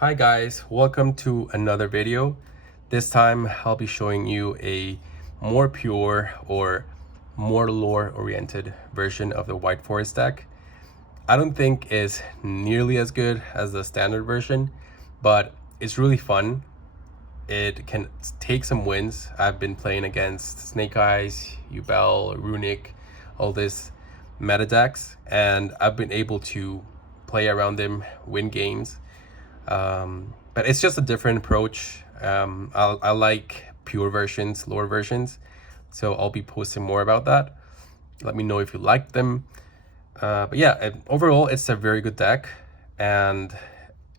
Hi guys, welcome to another video. This time I'll be showing you a more pure or more lore oriented version of the White Forest deck. I don't think it's nearly as good as the standard version, but it's really fun. It can take some wins. I've been playing against Snake Eyes, Diabellze, Runic, all this meta decks, and I've been able to play around them, win games. But it's just a different approach. I like pure versions, lower versions, so I'll be posting more about that. Let me know if you like them. But yeah, overall, it's a very good deck, and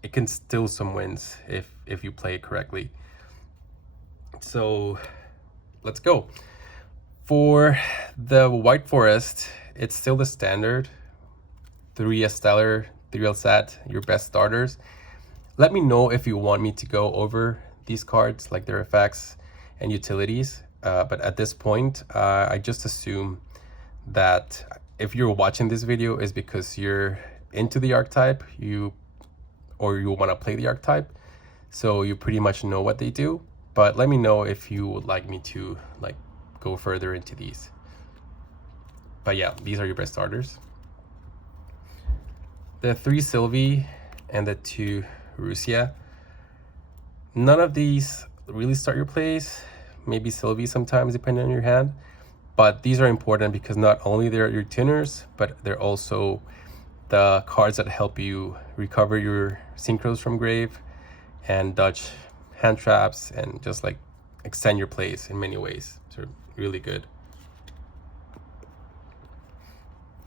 it can steal some wins if you play it correctly. So let's go. For the White Forest, it's still the standard 3 Stellar, 3 Lsat, your best starters. Let me know if you want me to go over these cards, like their effects and utilities. But at this point, I just assume that if you're watching this video is because you're into the archetype, or you want to play the archetype, so you pretty much know what they do. But let me know if you would like me to go further into these. But yeah, these are your best starters. The 3 Sylvie and the 2 Russia. None of these really start your plays. Maybe Sylvie sometimes, depending on your hand. But these are important because not only they're your tuners, but they're also the cards that help you recover your synchros from grave and dodge hand traps and just extend your plays in many ways. So really good.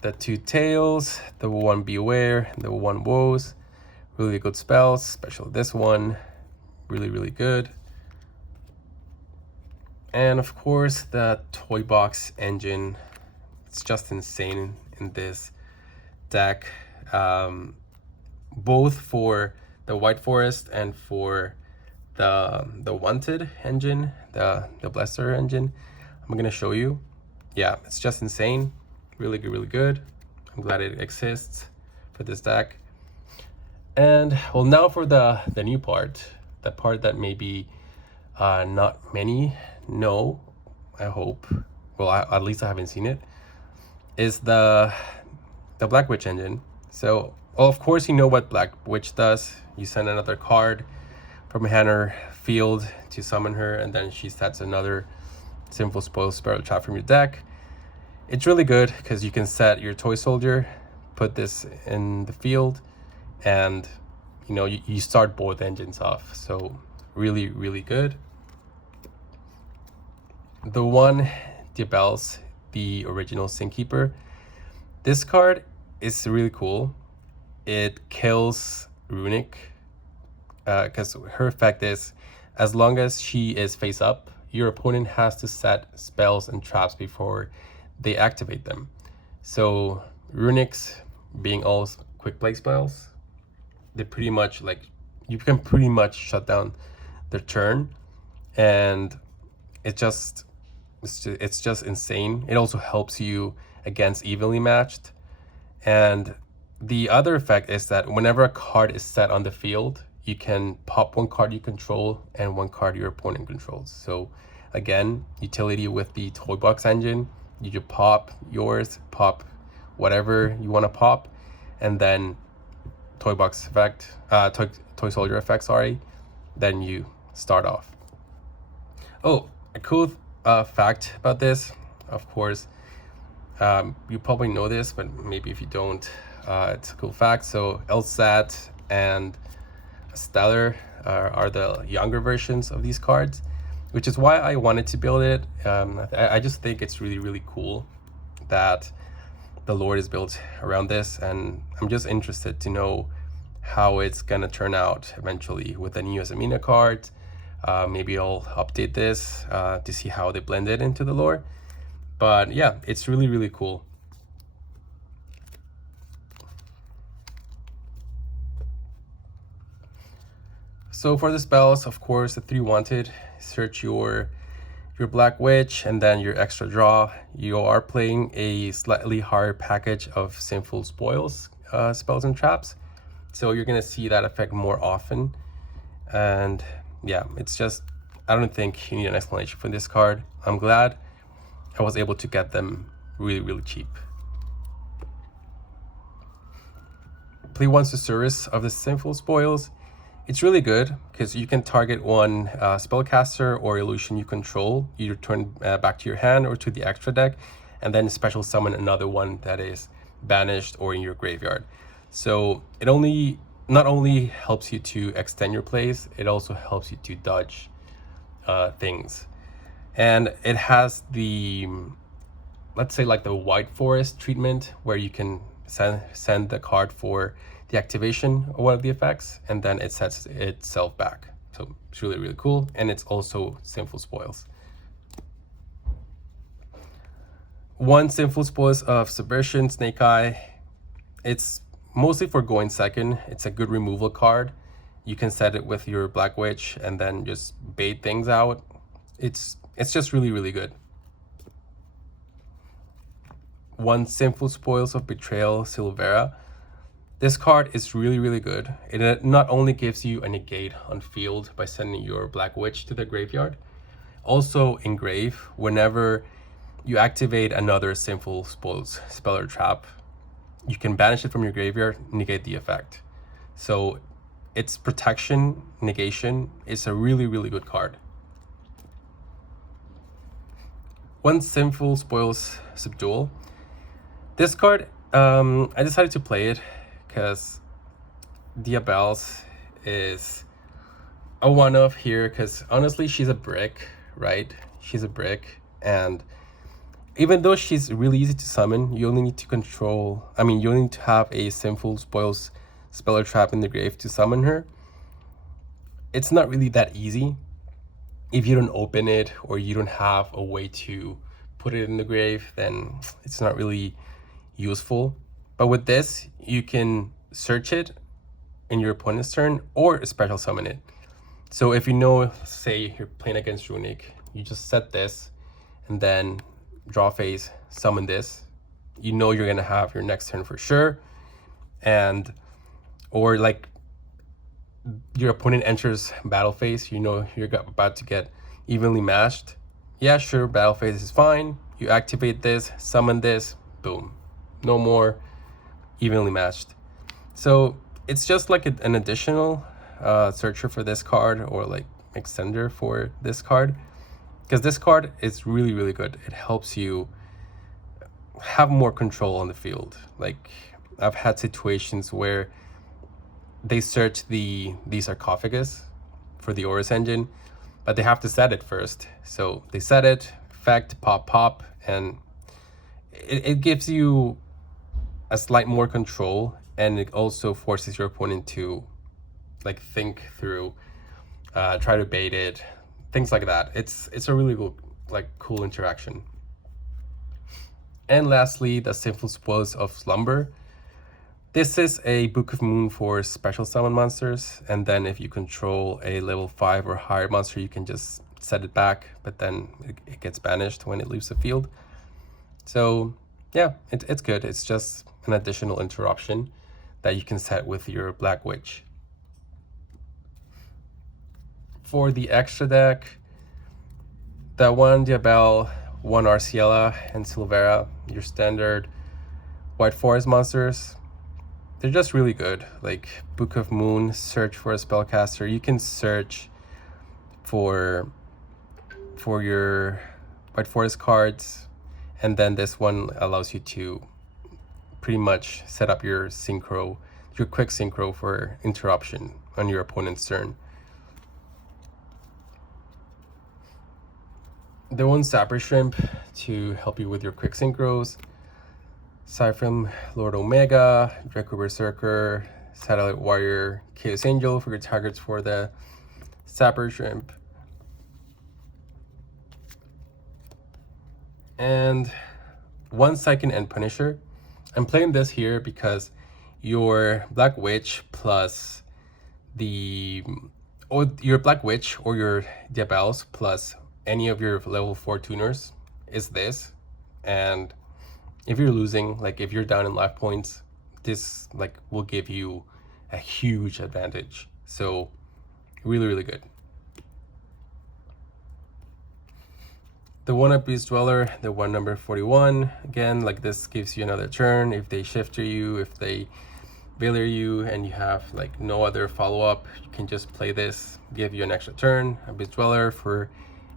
The 2 Tails, the 1 Beware, the 1 Woes. Really good spells, especially this one. Really good. And of course, the Toy Box engine. It's just insane in this deck. Both for the White Forest and for the Wanted engine, the Blesser engine. I'm gonna show you. Yeah, it's just insane. Really good. I'm glad it exists for this deck. And well, now for the new part, the part that maybe not many know, I hope. Well, at least I haven't seen it. Is the Black Witch engine. So, well, of course you know what Black Witch does. You send another card from a hand or field to summon her, and then she sets another Sinful Spoil Spiral Trap from your deck. It's really good because you can set your Toy Soldier, put this in the field, and you start both engines off. So really good. The 1 Diabellze, the original Sin Keeper. This card is really cool. It kills Runic because her effect is, as long as she is face up, your opponent has to set spells and traps before they activate them. So Runic's being all quick play spells, they pretty much you can pretty much shut down their turn, and it's just insane. It also helps you against evenly matched. And the other effect is that whenever a card is set on the field, you can pop 1 card you control and 1 card your opponent controls. So again, utility with the Toy Box engine, you just pop yours, pop whatever you want to pop, and then Toy Box effect, Toy Soldier effect, sorry, then you start off. Oh, a cool fact about this, of course, you probably know this, but maybe if you don't, it's a cool fact. So Lsat and Stellar are the younger versions of these cards, which is why I wanted to build it. I just think it's really cool that the lore is built around this, and I'm just interested to know how it's gonna turn out eventually with the new Zamina cards. Maybe I'll update this to see how they blend it into the lore. But yeah, it's really cool. So for the spells, of course, the 3 Wanted, search your Black Witch and then your extra draw. You are playing a slightly higher package of Sinful Spoils spells and traps. So you're gonna see that effect more often. And yeah, it's just, I don't think you need an explanation for this card. I'm glad I was able to get them really, really cheap. Play once the service of the Sinful Spoils. It's really good because you can target one spellcaster or illusion you control. You return back to your hand or to the extra deck, and then special summon another one that is banished or in your graveyard. So it not only helps you to extend your plays, it also helps you to dodge things. And it has the, let's say, like the White Forest treatment, where you can send the card for the activation of one of the effects, and then it sets itself back. So it's really, really cool. And it's also Sinful Spoils. One Sinful Spoils of Subversion, Snake Eye. It's mostly for going second. It's a good removal card. You can set it with your Black Witch and then just bait things out. It's just really, really good. One Sinful Spoils of Betrayal, Silvera. This card is really, really good. It not only gives you a negate on field by sending your Black Witch to the graveyard, also engrave whenever you activate another Sinful Spoils spell or trap, you can banish it from your graveyard, negate the effect. So its protection, negation is a really, really good card. One Sinful Spoils Subdual. This card, I decided to play it because Diabellze is a one-off here, because honestly, she's a brick, right? She's a brick, and even though she's really easy to summon, you only need to you only need to have a Sinful Spoils spell or trap in the grave to summon her. It's not really that easy if you don't open it or you don't have a way to put it in the grave, then it's not really useful. But with this, you can search it in your opponent's turn or special summon it. So if you know, say you're playing against Runic, you just set this and then draw phase, summon this. You know you're gonna have your next turn for sure. And or like your opponent enters battle phase, you know you're about to get evenly matched. Yeah, sure, battle phase is fine. You activate this, summon this, boom. No more evenly matched. So it's just like an additional searcher for this card, or like extender for this card, because this card is really, really good. It helps you have more control on the field. Like, I've had situations where they search the sarcophagus for the Horus engine, but they have to set it first. So they set it, effect, pop, and it gives you a slight more control, and it also forces your opponent to like think through, try to bait it, things like that. It's a really cool interaction. And lastly, the Sinful Spoils of Slumber. This is a Book of Moon for special summon monsters, and then if you control a level 5 or higher monster, you can just set it back, but then it gets banished when it leaves the field. So yeah, it's good. It's just an additional interruption that you can set with your Black Witch. For the extra deck, the one Diabellze, one Arciela, and Silvera, your standard White Forest monsters, they're just really good. Like Book of Moon, search for a spellcaster. You can search for your White Forest cards, and then this one allows you to pretty much set up your quick synchro for interruption on your opponent's turn. The one Sapper Shrimp to help you with your quick synchros. Cypher Lord Omega, Draco Berserker, Satellite Warrior, Chaos Angel for your targets for the Sapper Shrimp. And one Second End Punisher. I'm playing this here because your Black Witch plus your Black Witch or your Diabellze plus any of your level 4 tuners is this. And if you're losing, like if you're down in life points, this like will give you a huge advantage. So really, really good. The 1-up Beast Dweller, the one number 41, again, like this gives you another turn. If they shifter you, if they Veiler you, and you have like no other follow-up, you can just play this, give you an extra turn. A Beast Dweller for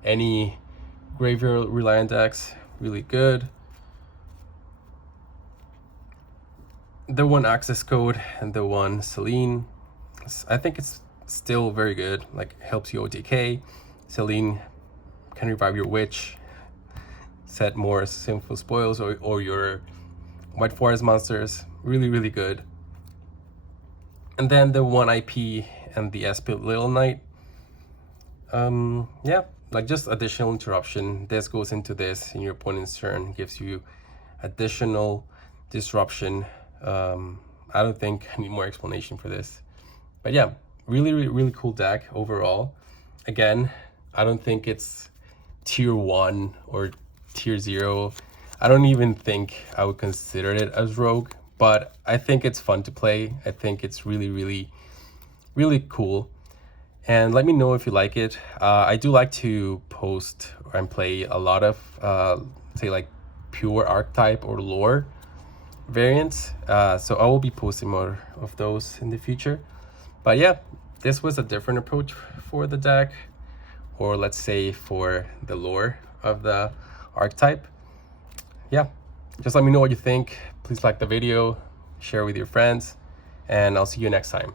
any graveyard reliant decks, really good. The 1 access code and the 1 Celine, I think it's still very good, like helps you OTK. Celine can revive your witch, set more Sinful spoils or your White Forest monsters, really, really good. And then the 1 IP and the SP Little Knight. Yeah, like just additional interruption. This goes into this in your opponent's turn, gives you additional disruption. I don't think I need more explanation for this. But yeah, really, really, really cool deck overall. Again, I don't think it's tier 1 or tier 0. I don't even think I would consider it as rogue, but I think it's fun to play. I think it's really, really, really cool. And let me know if you like it. I do like to post and play a lot of, say like pure archetype or lore variants. So I will be posting more of those in the future. But yeah, this was a different approach for the deck, or let's say for the lore of the archetype. Yeah, just let me know what you think. Please like the video, share with your friends, and I'll see you next time.